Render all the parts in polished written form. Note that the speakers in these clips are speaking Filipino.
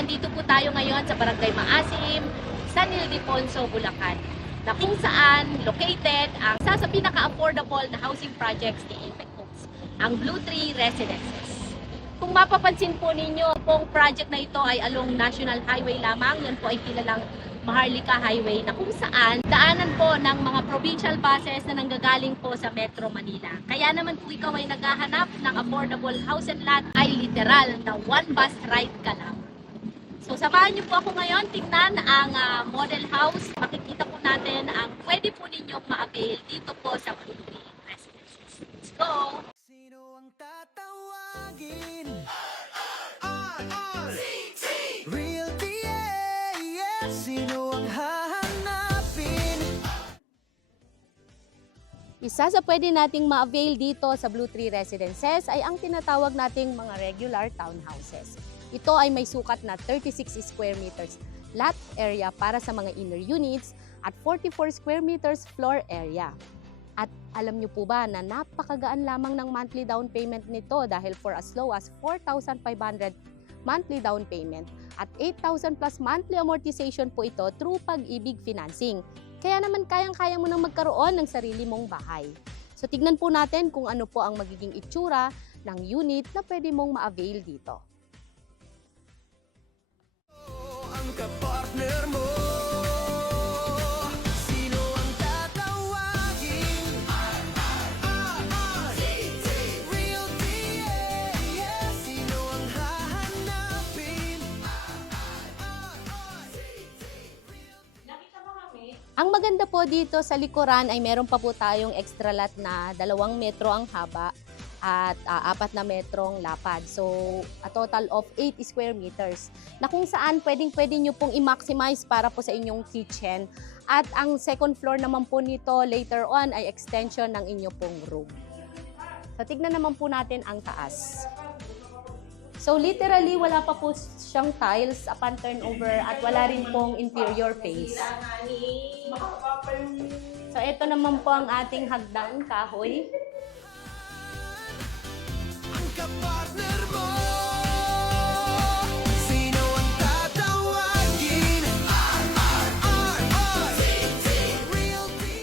nandito po tayo ngayon sa Barangay Maasim, San Ildefonso, Bulacan, na kung saan located ang isa sa pinaka-affordable na housing projects ni Apex Homes, ang Blue Tree Residences. Kung mapapansin po ninyo, pong project na ito ay along National Highway lamang. Yan po ay kilalang Maharlika Highway na kung saan daanan po ng mga provincial buses na nanggagaling po sa Metro Manila. Kaya naman kung ikaw ay naghahanap ng affordable house and lot, ay literal na one bus ride ka lang. So samahan niyo po ako ngayon, tingnan ang model house. Makikita po natin ang pwede po ninyong ma-avail dito po sa Blue Tree Residences. Let's go! Sino ang tatawagin? Realty, yeah. Sino ang hahanapin? Isa sa pwede nating ma-avail dito sa Blue Tree Residences ay ang tinatawag nating mga regular townhouses. Ito ay may sukat na 36 square meters lot area para sa mga inner units at 44 square meters floor area. At alam niyo po ba na napakagaan lamang ng monthly down payment nito dahil for as low as 4,500 monthly down payment at 8,000 plus monthly amortization po ito through Pag-ibig Financing. Kaya naman kayang-kaya mo nang magkaroon ng sarili mong bahay. So tignan po natin kung ano po ang magiging itsura ng unit na pwede mong ma-avail dito. Ang kapartner mo. Sino ang tatawagin? Realty, yeah. Sino ang hahanapin? Ang maganda po dito sa likuran ay meron pa po tayong extra lot na 2 metro ang haba at 4 na metrong lapad. So, a total of 8 square meters na kung saan pwedeng-pwede nyo pong i-maximize para po sa inyong kitchen. At ang second floor naman po nito later on ay extension ng inyong pong room. So, tignan naman po natin ang taas. So, literally, wala pa po siyang tiles upon turnover at wala rin pong interior paints. So, ito naman po ang ating hagdan, kahoy. Ang kapartner mo. Sino ang tatawagin? Realty.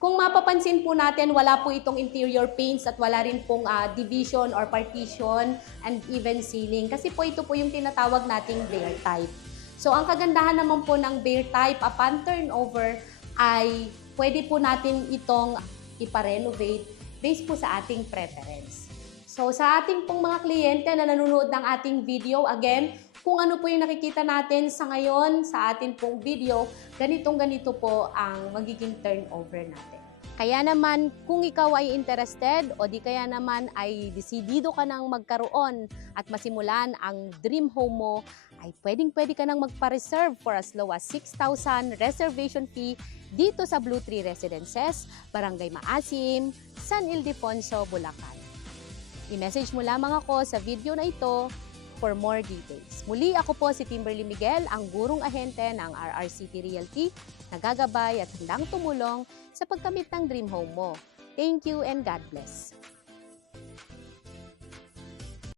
Kung mapapansin po natin, wala po itong interior paints at wala rin pong division or partition and even ceiling. Kasi po ito po yung tinatawag nating bare type. So ang kagandahan naman po ng bare type upon turnover ay pwede po natin itong ipa-renovate based po sa ating preference. So sa ating pong mga kliyente na nanonood ng ating video, again, kung ano po yung nakikita natin sa ngayon sa ating pong video, ganitong-ganito po ang magiging turnover natin. Kaya naman, kung ikaw ay interested o di kaya naman ay desidido ka nang magkaroon at masimulan ang dream home mo, ay pwedeng-pwede ka nang magpa-reserve for as low as 6,000 reservation fee dito sa Blue Tree Residences, Barangay Maasim, San Ildefonso, Bulacan. I-message mo lamang ako sa video na ito for more details. Muli ako po si Kimberly Miguel, ang gurong ahente ng RRCT Realty, nagagabay at handang tumulong sa pagkamit ng dream home mo. Thank you and God bless.